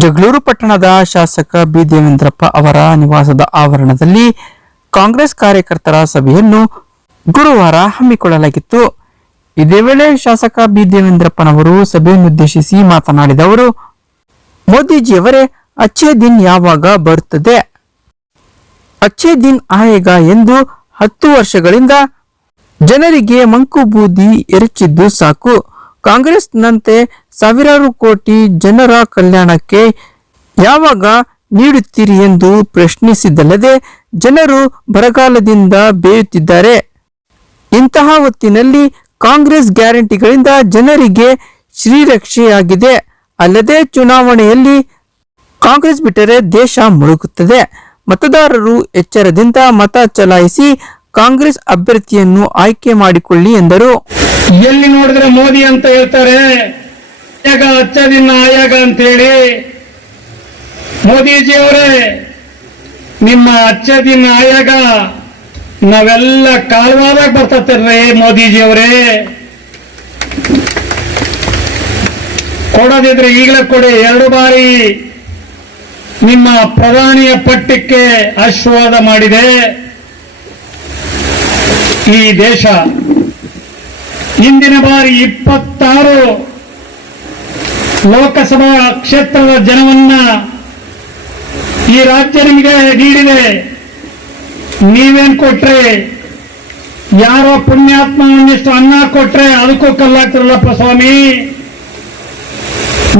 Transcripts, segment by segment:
ಜಗಳೂರು ಪಟ್ಟಣದ ಶಾಸಕ ಬಿ ದೇವೇಂದ್ರಪ್ಪ ಅವರ ನಿವಾಸದ ಆವರಣದಲ್ಲಿ ಕಾಂಗ್ರೆಸ್ ಕಾರ್ಯಕರ್ತರ ಸಭೆಯನ್ನು ಗುರುವಾರ ಹಮ್ಮಿಕೊಳ್ಳಲಾಗಿತ್ತು. ಇದೇ ವೇಳೆ ಶಾಸಕ ಬಿ ದೇವೇಂದ್ರಪ್ಪನವರು ಸಭೆಯನ್ನುದ್ದೇಶಿಸಿ ಮಾತನಾಡಿದ ಅವರು, ಮೋದಿಜಿಯವರೇ, ಅಚ್ಚೇ ದಿನ್ ಯಾವಾಗ ಬರುತ್ತದೆ? ಅಚ್ಚೇ ದಿನ್ ಆಯೇಗ ಎಂದು ಹತ್ತು ವರ್ಷಗಳಿಂದ ಜನರಿಗೆ ಮಂಕು ಬೂದಿ ಎರಚಿದ್ದು ಸಾಕು. ಕಾಂಗ್ರೆಸ್ನಂತೆ ಸಾವಿರಾರು ಕೋಟಿ ಜನರ ಕಲ್ಯಾಣಕ್ಕೆ ಯಾವಾಗ ನೀಡುತ್ತೀರಿ ಎಂದು ಪ್ರಶ್ನಿಸಿದ್ದಲ್ಲದೆ ಜನರು ಬರಗಾಲದಿಂದ ಬೇಯುತ್ತಿದ್ದಾರೆ. ಇಂತಹ ಹೊತ್ತಿನಲ್ಲಿ ಕಾಂಗ್ರೆಸ್ ಗ್ಯಾರಂಟಿಗಳಿಂದ ಜನರಿಗೆ ಶ್ರೀರಕ್ಷೆಯಾಗಿದೆ. ಅಲ್ಲದೆ ಚುನಾವಣೆಯಲ್ಲಿ ಕಾಂಗ್ರೆಸ್ ಬಿಟ್ಟರೆ ದೇಶ ಮುಳುಗುತ್ತದೆ. ಮತದಾರರು ಎಚ್ಚರದಿಂದ ಮತ ಚಲಾಯಿಸಿ ಕಾಂಗ್ರೆಸ್ ಅಭ್ಯರ್ಥಿಯನ್ನು ಆಯ್ಕೆ ಮಾಡಿಕೊಳ್ಳಿ ಎಂದರು. ಎಲ್ಲಿ ನೋಡಿದ್ರೆ ಮೋದಿ ಅಂತ ಹೇಳ್ತಾರೆ ಆಯಾಗ ಅಚ್ಚದಿನ ಆಯಾಗ ಅಂತೇಳಿ. ಮೋದಿಜಿಯವರೇ, ನಿಮ್ಮ ಅಚ್ಚದಿನ ಆಯಾಗ ನಾವೆಲ್ಲ ಕಾಲ್ವಾದಾಗ ಮೋದಿಜಿ ಅವರೇ ಕೊಡೋದಿದ್ರೆ ಈಗಲೇ ಕೊಡಿ, ಎರಡು ಬಾರಿ ನಿಮ್ಮ ಪ್ರಧಾನಿಯ ಪಟ್ಟಕ್ಕೆ ಆಶೀರ್ವಾದ ಮಾಡಿದೆ. ಈ ದೇಶ ಇಂದಿನ ಬಾರಿ ಇಪ್ಪತ್ತಾರು ಲೋಕಸಭಾ ಕ್ಷೇತ್ರದ ಜನವನ್ನ ಈ ರಾಜ್ಯ ನಿಮಗೆ ನೀಡಿದೆ. ನೀವೇನ್ ಕೊಟ್ರೆ, ಯಾರೋ ಪುಣ್ಯಾತ್ಮ ಒಂದಿಷ್ಟು ಅನ್ನ ಕೊಟ್ರೆ ಅದಕ್ಕೂ ಕಲ್ಲಾಗ್ತಿರಲ್ಲಪ್ಪ ಸ್ವಾಮಿ.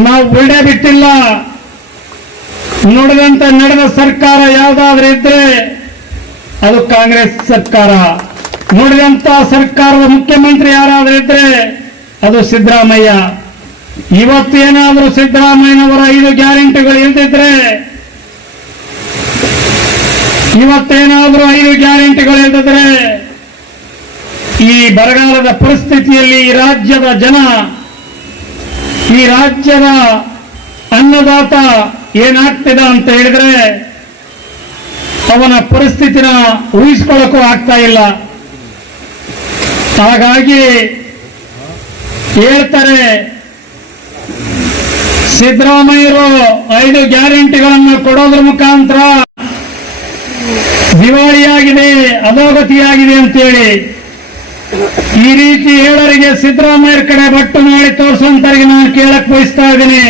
ನಾವು ಒಳ್ಳೆ ಬಿಟ್ಟಿಲ್ಲ. ನೋಡಿದಂತೆ ನಡೆದ ಸರ್ಕಾರ ಯಾವುದಾದ್ರೂ ಇದ್ರೆ ಅದು ಕಾಂಗ್ರೆಸ್ ಸರ್ಕಾರ. ನುಡಿದಂತ ಸರ್ಕಾರದ ಮುಖ್ಯಮಂತ್ರಿ ಯಾರಾದ್ರೂ ಇದ್ರೆ ಅದು ಸಿದ್ದರಾಮಯ್ಯ. ಇವತ್ತು ಏನಾದರೂ ಸಿದ್ದರಾಮಯ್ಯನವರ ಐದು ಗ್ಯಾರಂಟಿಗಳು ಇಲ್ದಿದ್ರೆ ಇವತ್ತೇನಾದರೂ ಐದು ಗ್ಯಾರಂಟಿಗಳು ಇಲ್ದಿದ್ರೆ ಈ ಬರಗಾಲದ ಪರಿಸ್ಥಿತಿಯಲ್ಲಿ ಈ ರಾಜ್ಯದ ಜನ, ಈ ರಾಜ್ಯದ ಅನ್ನದಾತ ಏನಾಗ್ತಿದ ಅಂತ ಹೇಳಿದ್ರೆ ಅವನ ಪರಿಸ್ಥಿತಿನ ಊಹಿಸ್ಕೊಳ್ಳೋಕ್ಕೂ ಆಗ್ತಾ ಇಲ್ಲ. ಹಾಗಾಗಿ ಹೇಳ್ತಾರೆ, ಸಿದ್ದರಾಮಯ್ಯರು ಐದು ಗ್ಯಾರಂಟಿಗಳನ್ನು ಕೊಡೋದ್ರ ಮುಖಾಂತರ ದಿವಾಳಿಯಾಗಿದೆ, ಅಧೋಗತಿಯಾಗಿದೆ ಅಂತೇಳಿ. ಈ ರೀತಿ ಹೇಳೋರಿಗೆ ಸಿದ್ದರಾಮಯ್ಯ ಕಡೆ ಬಟ್ಟು ಮಾಡಿ ತೋರಿಸುವಂತರಿಗೆ ನಾನು ಕೇಳಕ್ ಬಯಸ್ತಾ ಇದ್ದೀನಿ.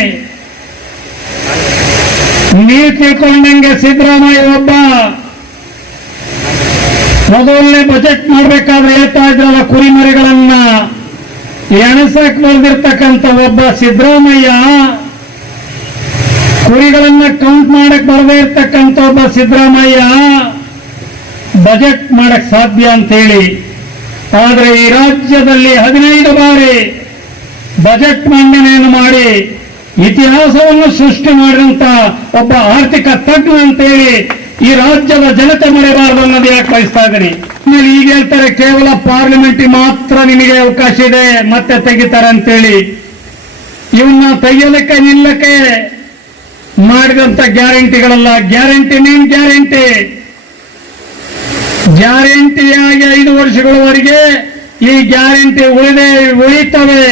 ನೀವು ತಿಳ್ಕೊಂಡಂಗೆ ಸಿದ್ದರಾಮಯ್ಯ ಒಬ್ಬ ಮೊದಲನೇ ಬಜೆಟ್ ನೋಡ್ಬೇಕಾದ್ರೆ ಹೇಳ್ತಾ ಇದ್ರಲ್ಲ ಕುರಿಮರಿಗಳನ್ನ. ಎಣಸಕ್ ಬಂದಿರ್ತಕ್ಕಂಥ ಒಬ್ಬ ಸಿದ್ದರಾಮಯ್ಯ ಕುರಿಗಳನ್ನ ಕೌಂಟ್ ಮಾಡಕ್ ಬರದೇ ಇರ್ತಕ್ಕಂಥ ಒಬ್ಬ ಸಿದ್ದರಾಮಯ್ಯ ಬಜೆಟ್ ಮಾಡಕ್ ಸಾಧ್ಯ ಅಂತ ಹೇಳಿ ಆದ್ರೆ ಈ ರಾಜ್ಯದಲ್ಲಿ ಹದಿನೈದು ಬಾರಿ ಬಜೆಟ್ ಮಂಡನೆಯನ್ನು ಮಾಡಿ ಇತಿಹಾಸವನ್ನು ಸೃಷ್ಟಿ ಮಾಡಿದಂತ ಒಬ್ಬ ಆರ್ಥಿಕ ತಜ್ಞ ಅಂತೇಳಿ ಈ ರಾಜ್ಯದ ಜನತೆ ಮರೆಯಬಾರದು ಅನ್ನೋದು ಯಾಕೆ ಬಯಸ್ತಾ ಇದ್ದೀನಿ ನೀವು ಈಗ ಹೇಳ್ತಾರೆ, ಕೇವಲ ಪಾರ್ಲಿಮೆಂಟ್ ಮಾತ್ರ ನಿಮಗೆ ಅವಕಾಶ ಇದೆ, ಮತ್ತೆ ತೆಗಿತಾರೆ ಅಂತೇಳಿ. ಇವನ್ನ ತೆಗಿಯಲಿಕ್ಕೆ ನಿಲ್ಲಕ್ಕೆ ಮಾಡಿದಂತ ಗ್ಯಾರಂಟಿಗಳಲ್ಲ. ಗ್ಯಾರಂಟಿ ನೀನ್ ಗ್ಯಾರಂಟಿ. ಗ್ಯಾರಂಟಿಯಾಗಿ ಐದು ವರ್ಷಗಳವರೆಗೆ ಈ ಗ್ಯಾರಂಟಿ ಉಳಿದೆ ಉಳಿತವೆ.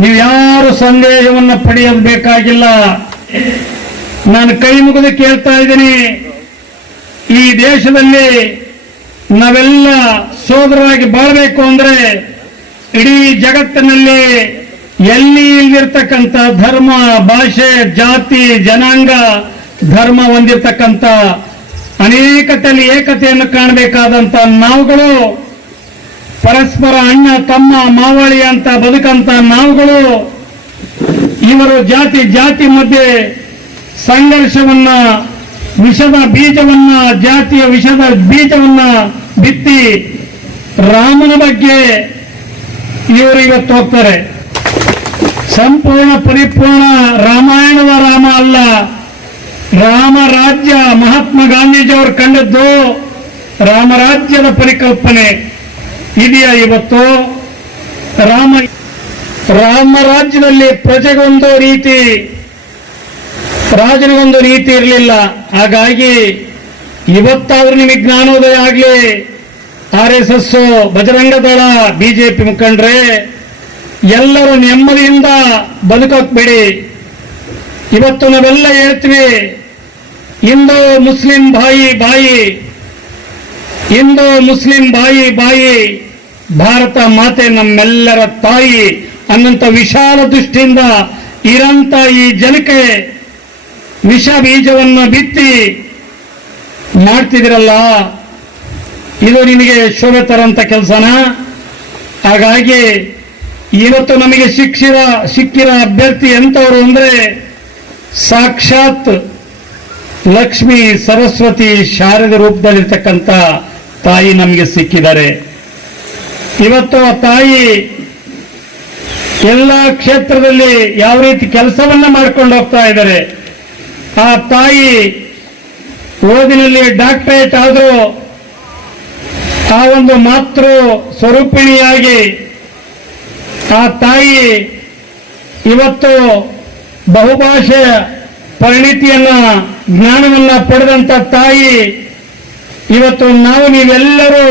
ನೀವು ಯಾರು ಸಂದೇಹವನ್ನು ಪಡೆಯಬೇಕಾಗಿಲ್ಲ ನಾನು ಕೈ ಮುಗಿದು ಕೇಳ್ತಾ ಇದ್ದೀನಿ. ದೇಶದಲ್ಲಿ ನಾವೆಲ್ಲ ಸೋದರರಾಗಿ ಬಾಳಬೇಕು ಅಂದ್ರೆ ಇಡೀ ಜಗತ್ತಿನಲ್ಲಿ ಎಲ್ಲಿ ಇಲ್ಲಿರ್ತಕ್ಕಂಥ ಧರ್ಮ, ಭಾಷೆ, ಜಾತಿ, ಜನಾಂಗ, ಧರ್ಮ ಹೊಂದಿರ್ತಕ್ಕಂಥ ಅನೇಕತೆಯಲ್ಲಿ ಏಕತೆಯನ್ನು ಕಾಣಬೇಕಾದಂತ ನಾವುಗಳು ಪರಸ್ಪರ ಅಣ್ಣ, ತಮ್ಮ, ಮಾವಳಿ ಅಂತ ಬದುಕಂತ ನಾವುಗಳು ಇವರು ಜಾತಿ ಜಾತಿ ಮಧ್ಯೆ ಸಂಘರ್ಷವನ್ನ ವಿಷದ ಬೀಜವನ್ನ, ಜಾತಿಯ ವಿಷದ ಬೀಜವನ್ನ ಬಿತ್ತಿ ರಾಮನ ಬಗ್ಗೆ ಇವರು ಇವತ್ತು ಹೋಗ್ತಾರೆ. ಸಂಪೂರ್ಣ ಪರಿಪೂರ್ಣ ರಾಮಾಯಣದ ರಾಮ ಅಲ್ಲ. ರಾಮ ರಾಜ್ಯ ಮಹಾತ್ಮ ಗಾಂಧೀಜಿಯವರು ಕಂಡದ್ದು ರಾಮರಾಜ್ಯದ ಪರಿಕಲ್ಪನೆ. ಇದೆಯಾ ಇವತ್ತು? ರಾಮ ರಾಮ ರಾಜ್ಯದಲ್ಲಿ ಪ್ರಜೆಗೊಂದು ರೀತಿ ರಾಜನಿಗೊಂದು ನೀತಿ ಇರಲಿಲ್ಲ. ಹಾಗಾಗಿ ಇವತ್ತಾದ್ರೂ ನಿಮಗೆ ಜ್ಞಾನೋದಯ ಆಗಲಿ. R S S Bajrang Dal BJP ಮುಖಂಡ್ರೆ, ಎಲ್ಲರೂ ನೆಮ್ಮದಿಯಿಂದ ಬದುಕೋಕ್ಬೇಡಿ. ಇವತ್ತು ನಾವೆಲ್ಲ ಹೇಳ್ತೀವಿ, ಹಿಂದೂ ಮುಸ್ಲಿಂ ಬಾಯಿ ಬಾಯಿ, ಹಿಂದೂ ಮುಸ್ಲಿಂ ಬಾಯಿ ಬಾಯಿ, ಭಾರತ ಮಾತೆ ನಮ್ಮೆಲ್ಲರ ತಾಯಿ ಅನ್ನಂತ ವಿಶಾಲ ದೃಷ್ಟಿಯಿಂದ ಇರಂತ ಈ ಜನಕ್ಕೆ ವಿಷ ಬೀಜವನ್ನು ಬಿತ್ತಿ ಮಾಡ್ತಿದಿರಲ್ಲ ಇದು ನಿಮಗೆ ಶೋಭೆ ತರಂತ ಕೆಲಸನ? ಹಾಗಾಗಿ ಇವತ್ತು ನಮಗೆ ಶಿಕ್ಷಿರ ಸಿಕ್ಕಿರೋ ಅಭ್ಯರ್ಥಿ ಎಂತವರು ಅಂದ್ರೆ ಸಾಕ್ಷಾತ್ ಲಕ್ಷ್ಮಿ ಸರಸ್ವತಿ ಶಾರದ ರೂಪದಲ್ಲಿರ್ತಕ್ಕಂಥ ತಾಯಿ ನಮಗೆ ಸಿಕ್ಕಿದ್ದಾರೆ. ಇವತ್ತು ಆ ತಾಯಿ ಎಲ್ಲ ಕ್ಷೇತ್ರದಲ್ಲಿ ಯಾವ ರೀತಿ ಕೆಲಸವನ್ನ ಮಾಡ್ಕೊಂಡು ಹೋಗ್ತಾ ಇದ್ದಾರೆ ಆ ತಾಯಿ ಓದಿನಲ್ಲಿ ಡಾಕ್ಟರೇಟ್ ಆದರೂ ಆ ಒಂದು ಮಾತೃ ಸ್ವರೂಪಿಣಿಯಾಗಿ ಆ ತಾಯಿ ಇವತ್ತು ಬಹುಭಾಷೆ ಪರಿಣಿತಿಯನ್ನ, ಜ್ಞಾನವನ್ನ ಪಡೆದಂತ ತಾಯಿ ಇವತ್ತು ನಾವು ನೀವೆಲ್ಲರೂ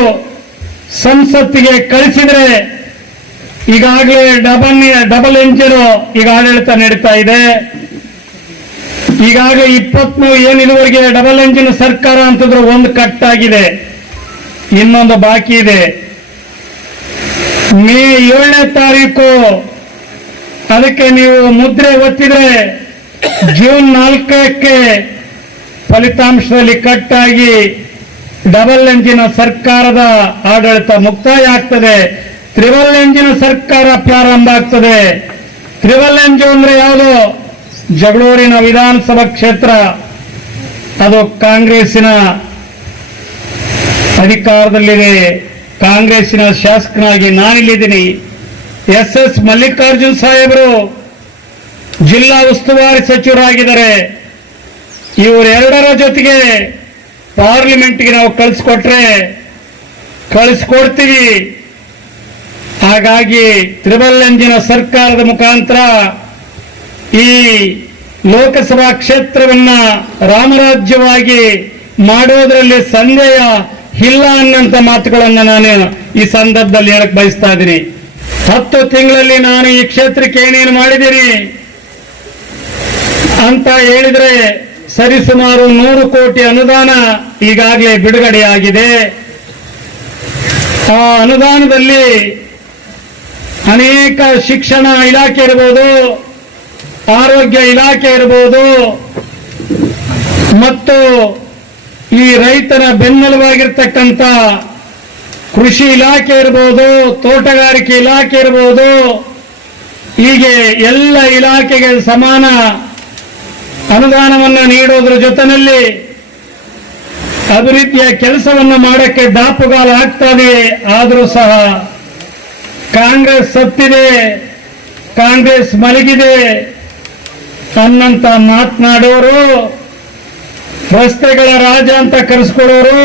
ಸಂಸತ್ತಿಗೆ ಕಳಿಸಿದ್ರೆ ಈಗಾಗಲೇ ಡಬಲ್ ಡಬಲ್ ಎಂಜಿನ್ ಈಗ ಆಡಳಿತ ನಡೀತಾ ಇದೆ. ಈಗಾಗಲೇ ಇಪ್ಪತ್ಮೂರು ಏನ್ ಡಬಲ್ ಎಂಜಿನ್ ಸರ್ಕಾರ ಅಂತಂದ್ರೆ ಒಂದು ಕಟ್ಟಾಗಿದೆ. ಇನ್ನೊಂದು ಬಾಕಿ ಇದೆ. ಮೇ ಏಳನೇ ತಾರೀಕು ಅದಕ್ಕೆ ನೀವು ಮುದ್ರೆ ಒತ್ತಿದ್ರೆ ಜೂನ್ ನಾಲ್ಕಕ್ಕೆ ಫಲಿತಾಂಶದಲ್ಲಿ ಕಟ್ಟಾಗಿ ಡಬಲ್ ಎಂಜಿನ ಸರ್ಕಾರದ ಆಡಳಿತ ಮುಕ್ತಾಯ ಆಗ್ತದೆ. ತ್ರಿವಲ್ ಎಂಜಿನ ಸರ್ಕಾರ ಪ್ರಾರಂಭ ಆಗ್ತದೆ. ತ್ರಿವಲ್ ಎಂಜಿನ್ ಅಂದ್ರೆ ಯಾವುದು? ಜಗಳೂರಿನ ವಿಧಾನಸಭಾ ಕ್ಷೇತ್ರ, ಅದು ಕಾಂಗ್ರೆಸ್ಸಿನ ಅಧಿಕಾರದಲ್ಲಿದೆ. ಕಾಂಗ್ರೆಸ್ಸಿನ ಶಾಸಕನಾಗಿ ನಾನಿಲ್ಲಿದ್ದೀನಿ. ಎಸ್ ಎಸ್ ಮಲ್ಲಿಕಾರ್ಜುನ್ ಸಾಹೇಬರು ಜಿಲ್ಲಾ ಉಸ್ತುವಾರಿ ಸಚಿವರಾಗಿದ್ದಾರೆ. ಇವರೆರಡರ ಜೊತೆಗೆ ಪಾರ್ಲಿಮೆಂಟ್ಗೆ ನಾವು ಕಳಿಸ್ಕೊಟ್ರೆ ಕಳಿಸ್ಕೊಡ್ತೀವಿ. ಹಾಗಾಗಿ ತ್ರಿಬಲ್ ಎಂಜಿನ ಸರ್ಕಾರದ ಮುಖಾಂತರ ಈ ಲೋಕಸಭಾ ಕ್ಷೇತ್ರವನ್ನ ರಾಮರಾಜ್ಯವಾಗಿ ಮಾಡೋದ್ರಲ್ಲಿ ಸಂದೇಹ ಇಲ್ಲ ಅನ್ನಂತ ಮಾತುಗಳನ್ನ ನಾನು ಈ ಸಂದರ್ಭದಲ್ಲಿ ಹೇಳಕ್ ಬಯಸ್ತಾ ಇದ್ದೀನಿ. ಹತ್ತು ತಿಂಗಳಲ್ಲಿ ನಾನು ಈ ಕ್ಷೇತ್ರಕ್ಕೆ ಏನೇನು ಮಾಡಿದ್ದೀನಿ? ಅಂತ ಹೇಳಿದ್ರೆ ಸರಿಸುಮಾರು ನೂರು ಕೋಟಿ ಅನುದಾನ ಈಗಾಗಲೇ ಬಿಡುಗಡೆಯಾಗಿದೆ ಆ ಅನುದಾನದಲ್ಲಿ ಅನೇಕ ಶಿಕ್ಷಣ ಇಲಾಖೆ ಇರಬಹುದು ಆರೋಗ್ಯ ಇಲಾಖೆ ಇರಬಹುದು ಮತ್ತು ಈ ರೈತನ ಬೆನ್ನೆಲುಬಾಗಿರ್ತಕ್ಕಂಥ ಕೃಷಿ ಇಲಾಖೆ ಇರಬಹುದು ತೋಟಗಾರಿಕೆ ಇಲಾಖೆ ಇರಬಹುದು ಹೀಗೆ ಎಲ್ಲ ಇಲಾಖೆಗೆ ಸಮಾನ ಅನುದಾನವನ್ನು ನೀಡೋದ್ರ ಜೊತೆಯಲ್ಲಿ ಅಭಿವೃದ್ಧಿಯ ಕೆಲಸವನ್ನು ಮಾಡಕ್ಕೆ ದಾಪುಗಾಲ ಆಗ್ತದೆ ಆದರೂ ಸಹ ಕಾಂಗ್ರೆಸ್ ಸತ್ತಿದೆ, ಕಾಂಗ್ರೆಸ್ ಮಲಗಿದೆ. ಅನ್ನಂತ ಮಾತನಾಡೋರು ರಸ್ತೆಗಳ ರಾಜ ಅಂತ ಕರೆಸ್ಕೊಳ್ಳೋರು,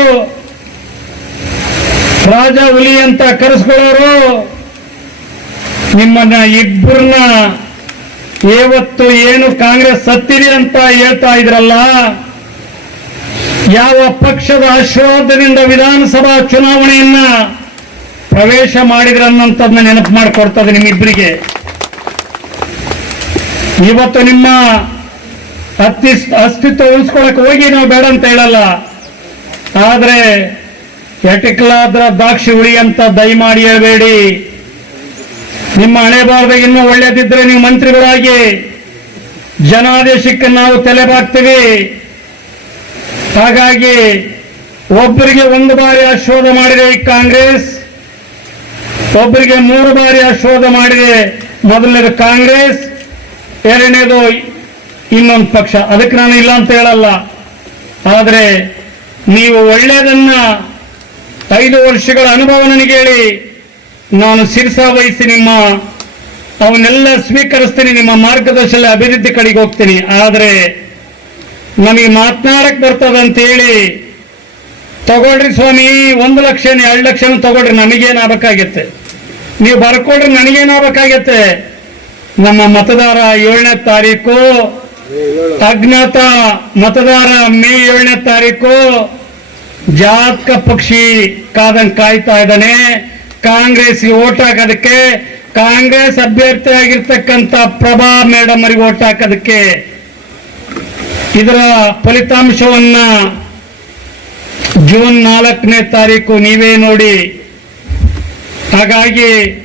ರಾಜ ಹುಲಿ ಅಂತ ಕರೆಸ್ಕೊಳ್ಳೋರು, ನಿಮ್ಮನ್ನ ಇಬ್ಬರನ್ನ ಇವತ್ತು ಏನು ಕಾಂಗ್ರೆಸ್ ಸತ್ತಿದೆ ಅಂತ ಹೇಳ್ತಾ ಇದ್ರಲ್ಲ, ಯಾವ ಪಕ್ಷದ ಆಶೀರ್ವಾದದಿಂದ ವಿಧಾನಸಭಾ ಚುನಾವಣೆಯನ್ನ ಪ್ರವೇಶ ಮಾಡಿದ್ರ ಅನ್ನೋಂಥದ್ದನ್ನ ನೆನಪು ಮಾಡಿಕೊಡ್ತದೆ ನಿಮ್ಮಿಬ್ಬರಿಗೆ. ಇವತ್ತು ನಿಮ್ಮ ಅಸ್ತಿ ಅಸ್ತಿತ್ವ ಉಳಿಸ್ಕೊಳಕ್ ಹೋಗಿ ನಾವು ಬೇಡ ಅಂತ ಹೇಳಲ್ಲ. ಆದ್ರೆ ಎಟಿಕ್ಲಾದ್ರ ದ್ರಾಕ್ಷಿ ಉಳಿ ಅಂತ ದಯಮಾಡಿ ಹೇಳಬೇಡಿ. ನಿಮ್ಮ ಹಣೆ ಬಾರದಾಗ ಇನ್ನೂ ಒಳ್ಳೇದಿದ್ರೆ ನೀವು ಮಂತ್ರಿಗಳಾಗಿ ಜನಾದೇಶಕ್ಕೆ ನಾವು ತಲೆ ಬಾಕ್ತೀವಿ ಹಾಗಾಗಿ ಒಬ್ಬರಿಗೆ ಒಂದು ಬಾರಿ ಆಶೋಧ ಮಾಡಿದೆ ಈ ಕಾಂಗ್ರೆಸ್, ಒಬ್ಬರಿಗೆ ಮೂರು ಬಾರಿ ಆಶೋಧ ಮಾಡಿದೆ ಮೊದಲನೇದು ಕಾಂಗ್ರೆಸ್ ಎರಡನೇದು ಇನ್ನೊಂದು ಪಕ್ಷ. ಅದಕ್ಕೆ ನಾನು ಇಲ್ಲ ಅಂತ ಹೇಳಲ್ಲ. ಆದರೆ ನೀವು ಒಳ್ಳೆಯದನ್ನ ಐದು ವರ್ಷಗಳ ಅನುಭವ ನನಗೆ ಹೇಳಿ. ನಾನು ಶಿರ್ಸಾ ವಹಿಸಿ ನಿಮ್ಮ ಅವನ್ನೆಲ್ಲ ಸ್ವೀಕರಿಸ್ತೀನಿ, ನಿಮ್ಮ ಮಾರ್ಗದರ್ಶನ ಅಭಿವೃದ್ಧಿ ಕಡೆಗೆ ಹೋಗ್ತೀನಿ. ಆದರೆ ನಮಗೆ ಮಾತನಾಡಕ್ ಬರ್ತದ ಅಂತ ಹೇಳಿ. ತಗೊಳ್ರಿ ಸ್ವಾಮಿ, ಒಂದು ಲಕ್ಷ, ಎರಡು ಲಕ್ಷ ತಗೊಳ್ರಿ. ನಮಗೇನಾಗಬೇಕಾಗತ್ತೆ? ನೀವು ಬರ್ಕೊಡ್ರಿ ನನಗೇನಾಗಬೇಕಾಗತ್ತೆ? ನಮ್ಮ ಮತದಾರ ಏಳನೇ ತಾರೀಕು. ಅಜ್ಞಾತ ಮತದಾರ ಮೇ ಏಳನೇ ತಾರೀಕು. ಜಾತಕ ಪಕ್ಷಿ ಕಾದಂಗ್ ಕಾಯ್ತಾ ಇದ್ದಾನೆ. ಕಾಂಗ್ರೆಸ್ಗೆ ಓಟ್ ಹಾಕೋದಕ್ಕೆ, ಕಾಂಗ್ರೆಸ್ ಅಭ್ಯರ್ಥಿ ಆಗಿರ್ತಕ್ಕಂಥ ಪ್ರಭಾ ಮೇಡಮ್ ಅವರಿಗೆ ಓಟ್ ಹಾಕೋದಕ್ಕೆ. ಇದರ ಫಲಿತಾಂಶವನ್ನ ಜೂನ್ ನಾಲ್ಕನೇ ತಾರೀಕು ನೀವೇ ನೋಡಿ. ಹಾಗಾಗಿ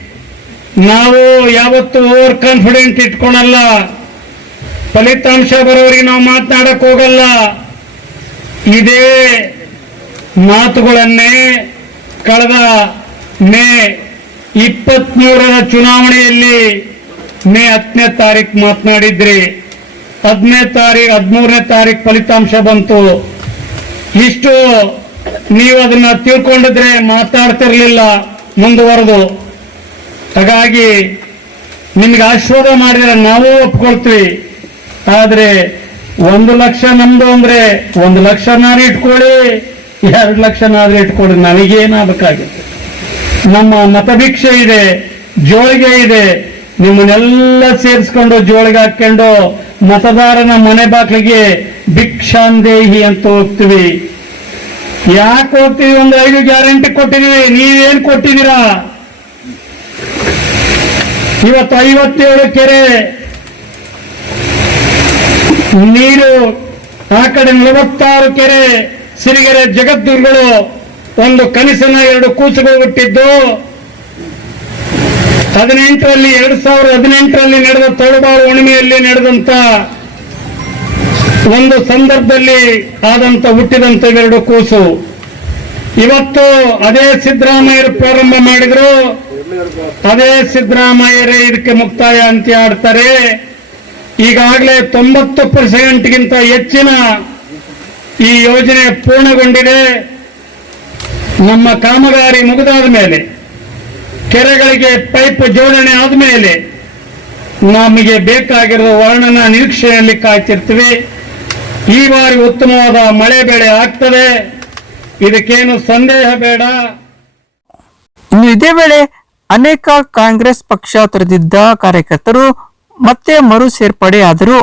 ನಾವು ಯಾವತ್ತು ಓವರ್ ಕಾನ್ಫಿಡೆಂಟ್ ಇಟ್ಕೊಳಲ್ಲ. ಫಲಿತಾಂಶ ಬರೋರಿಗೆ ನಾವು ಮಾತನಾಡಕ್ ಹೋಗಲ್ಲ. ಇದೇ ಮಾತುಗಳನ್ನೇ ಕಳೆದ ಮೇ ಇಪ್ಪತ್ಮೂರರ ಚುನಾವಣೆಯಲ್ಲಿ ಮೇ ಹತ್ತನೇ ತಾರೀಕು ಮಾತನಾಡಿದ್ರಿ. ಹದಿನೇ ತಾರೀಕು ಹದಿಮೂರನೇ ತಾರೀಕು ಫಲಿತಾಂಶ ಬಂತು. ಇಷ್ಟು ನೀವು ಅದನ್ನ ತಿಳ್ಕೊಂಡಿದ್ರೆ ಮಾತಾಡ್ತಿರ್ಲಿಲ್ಲ ಮುಂದುವರೆದು. ಹಾಗಾಗಿ ನಿಮ್ಗೆ ಆಶೀರ್ವಾದ ಮಾಡಿದ್ರೆ ನಾವು ಒಪ್ಕೊಳ್ತೀವಿ. ಆದರೆ ಒಂದು ಲಕ್ಷ ನಮ್ದು ಅಂದ್ರೆ ಒಂದು ಲಕ್ಷ ನಾನು ಇಟ್ಕೊಳ್ಳಿ, ಎರಡು ಲಕ್ಷನಾದ್ರೂ ಇಟ್ಕೊಳ್ಳಿ, ನನಗೇನಾಗಬೇಕಾಗಿತ್ತು? ನಮ್ಮ ಮತಭಿಕ್ಷೆ ಇದೆ, ಜೋಳಿಗೆ ಇದೆ. ನಿಮ್ಮನ್ನೆಲ್ಲ ಸೇರಿಸ್ಕೊಂಡು ಜೋಳಿಗೆ ಹಾಕೊಂಡು ಮತದಾರನ ಮನೆ ಬಾಗಿಲಿಗೆ ಭಿಕ್ಷಾಂದೇಹಿ ಅಂತ ಹೋಗ್ತೀವಿ. ಯಾಕೆ ಹೋಗ್ತೀವಿ? ಒಂದು ಐದು ಗ್ಯಾರಂಟಿ ಕೊಟ್ಟಿದ್ದೀವಿ. ನೀವೇನು ಕೊಟ್ಟಿದ್ದೀರಾ? ಇವತ್ತು ಐವತ್ತೇಳು ಕೆರೆ ನೀರು, ಆ ಕಡೆ ನಲವತ್ತಾರು ಕೆರೆ ಸಿರಿಗೆರೆ ಜಗದ್ಗುರುಗಳು ಒಂದು ಕನಸಿನ ಎರಡು ಕೂಸುಗಳು ಹುಟ್ಟಿದ್ದು. ಹದಿನೆಂಟರಲ್ಲಿ, ಎರಡ್ ಸಾವಿರದ ಹದಿನೆಂಟರಲ್ಲಿ ನಡೆದ ತೋಳುಬಾಳು ಹುಣ್ಣಿಮೆಯಲ್ಲಿ ನಡೆದಂತ ಒಂದು ಸಂದರ್ಭದಲ್ಲಿ ಆದಂತ ಹುಟ್ಟಿದಂತ ಎರಡು ಕೂಸು. ಇವತ್ತು ಅದೇ ಸಿದ್ದರಾಮಯ್ಯರು ಪ್ರಾರಂಭ ಮಾಡಿದ್ರು. ಅದೇ ಸಿದ್ದರಾಮಯ್ಯರೇ ಇದಕ್ಕೆ ಮುಕ್ತಾಯ ಅಂತ ಆಡ್ತಾರೆ ಈಗಾಗಲೇ ತೊಂಬತ್ತು ಪರ್ಸೆಂಟ್ಗಿಂತ ಹೆಚ್ಚಿನ ಈ ಯೋಜನೆ ಪೂರ್ಣಗೊಂಡಿದೆ. ನಮ್ಮ ಕಾಮಗಾರಿ ಮುಗಿದಾದ ಮೇಲೆ, ಕೆರೆಗಳಿಗೆ ಪೈಪ್ ಜೋಡಣೆ ಆದಮೇಲೆ ನಮಗೆ ಬೇಕಾಗಿರುವ ವರ್ಣನ ನಿರೀಕ್ಷೆಯಲ್ಲಿ ಕಾಯ್ತಿರ್ತೀವಿ. ಈ ಬಾರಿ ಉತ್ತಮವಾದ ಮಳೆ ಬೆಳೆ ಆಗ್ತದೆ. ಇದಕ್ಕೇನು ಸಂದೇಹ ಬೇಡ. ಇನ್ನು ಇದೇ ವೇಳೆ ಅನೇಕ ಕಾಂಗ್ರೆಸ್ ಪಕ್ಷ ತೊರೆದಿದ್ದ ಕಾರ್ಯಕರ್ತರು ಮತ್ತೆ ಮರು ಸೇರ್ಪಡೆಯಾದರು.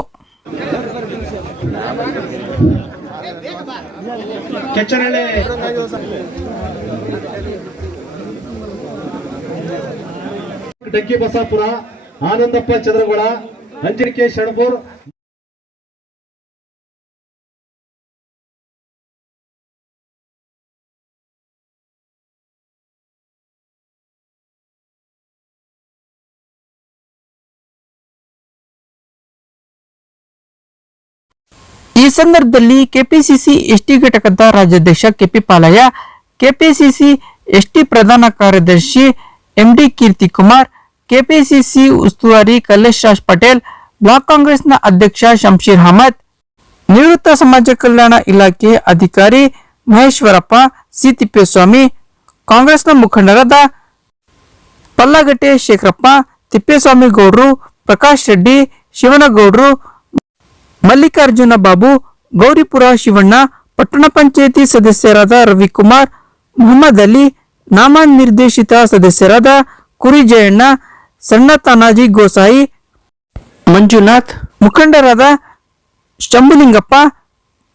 ಡಕ್ಕಿ ಬಸಾಪುರ ಆನಂದಪ್ಪ ಚಂದ್ರಗೌಡ ಅಂಜನಿಕೆ ಶಣಬೂರ್ ಈ ಸಂದರ್ಭದಲ್ಲಿ ಕೆಪಿಸಿಸಿ ಎಸ್ಟಿ ಘಟಕದ ರಾಜ್ಯಾಧ್ಯಕ್ಷ ಕೆಪಿ ಪಾಲಯ್ಯ, ಕೆಪಿಸಿಸಿ ಎಸ್ಟಿ ಪ್ರಧಾನ ಕಾರ್ಯದರ್ಶಿ ಎಂಡಿ ಕೀರ್ತಿ ಕುಮಾರ್, ಕೆಪಿಸಿಸಿ ಉಸ್ತುವಾರಿ ಕಲ್ಲೇಶ್ ರಾಜ್ ಪಟೇಲ್, ಬ್ಲಾಕ್ ಕಾಂಗ್ರೆಸ್ನ ಅಧ್ಯಕ್ಷ ಶಂಶೀರ್ ಅಹಮದ್, ನಿವೃತ್ತ ಸಮಾಜ ಕಲ್ಯಾಣ ಇಲಾಖೆ ಅಧಿಕಾರಿ ಮಹೇಶ್ವರಪ್ಪ, ಸಿ ತಿಪ್ಪೇಸ್ವಾಮಿ, ಕಾಂಗ್ರೆಸ್ನ ಮುಖಂಡರಾದ ಪಲ್ಲಗಟ್ಟೆ ಶೇಖರಪ್ಪ ತಿಪ್ಪೇಸ್ವಾಮಿ ಗೌಡ್ರು ಪ್ರಕಾಶ್ ರೆಡ್ಡಿ, ಶಿವನಗೌಡ್ರು ಮಲ್ಲಿಕಾರ್ಜುನ ಬಾಬು, ಗೌರಿಪುರ ಶಿವಣ್ಣ, ಪಟ್ಟಣ ಪಂಚಾಯಿತಿ ಸದಸ್ಯರಾದ ರವಿಕುಮಾರ್, ಮೊಹಮ್ಮದ್ ಅಲಿ, ನಾಮನಿರ್ದೇಶಿತ ಸದಸ್ಯರಾದ ಕುರಿಜಯಣ್ಣ, ಸಣ್ಣ ತಾನಾಜಿ ಗೋಸಾಯಿ, ಮಂಜುನಾಥ್, ಮುಖಂಡರಾದ ಶಂಭುಲಿಂಗಪ್ಪ,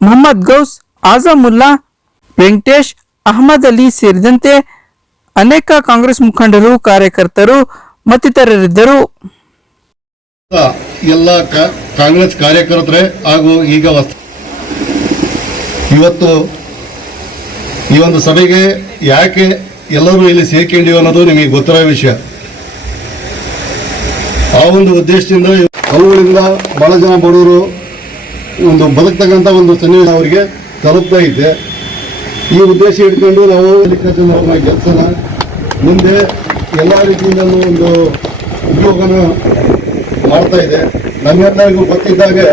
ಮೊಹಮ್ಮದ್ ಗೌಸ್, ಆಜಮುಲ್ಲಾ, ವೆಂಕಟೇಶ್, ಅಹಮದ್ ಅಲಿ ಸೇರಿದಂತೆ ಅನೇಕ ಕಾಂಗ್ರೆಸ್ ಮುಖಂಡರು, ಕಾರ್ಯಕರ್ತರು ಮತ್ತಿತರರಿದ್ದರು. ಎಲ್ಲ ಕಾಂಗ್ರೆಸ್ ಕಾರ್ಯಕರ್ತರೇ ಹಾಗೂ ಈಗ ಇವತ್ತು ಈ ಒಂದು ಸಭೆಗೆ ಯಾಕೆ ಎಲ್ಲರೂ ಇಲ್ಲಿ ಸೇರ್ಕೊಂಡಿವೆ ಅನ್ನೋದು ನಿಮಗೆ ಗೊತ್ತಿರೋ ವಿಷಯ. ಆ ಒಂದು ಉದ್ದೇಶದಿಂದ ಅವುಗಳಿಂದ ಬಹಳ ಜನ ಬಡವರು ಒಂದು ಬದುಕ್ತಕ್ಕಂಥ ಒಂದು ಸನ್ನಿವೇಶ ಅವರಿಗೆ ತಲುಪ್ತಾ ಇದೆ. ಈ ಉದ್ದೇಶ ಇಟ್ಕೊಂಡು ನಾವು ಕೆಲಸ ಕೆಲಸನ ಮುಂದೆ ಎಲ್ಲ ರೀತಿಯಿಂದಲೂ ಒಂದು ಉದ್ಯೋಗನ ಮಾಡ್ತಾ ಇದೆ. ನಮ್ಮೆಲ್ಲರಿಗೂ ಗೊತ್ತಿದ್ದಾಗೆ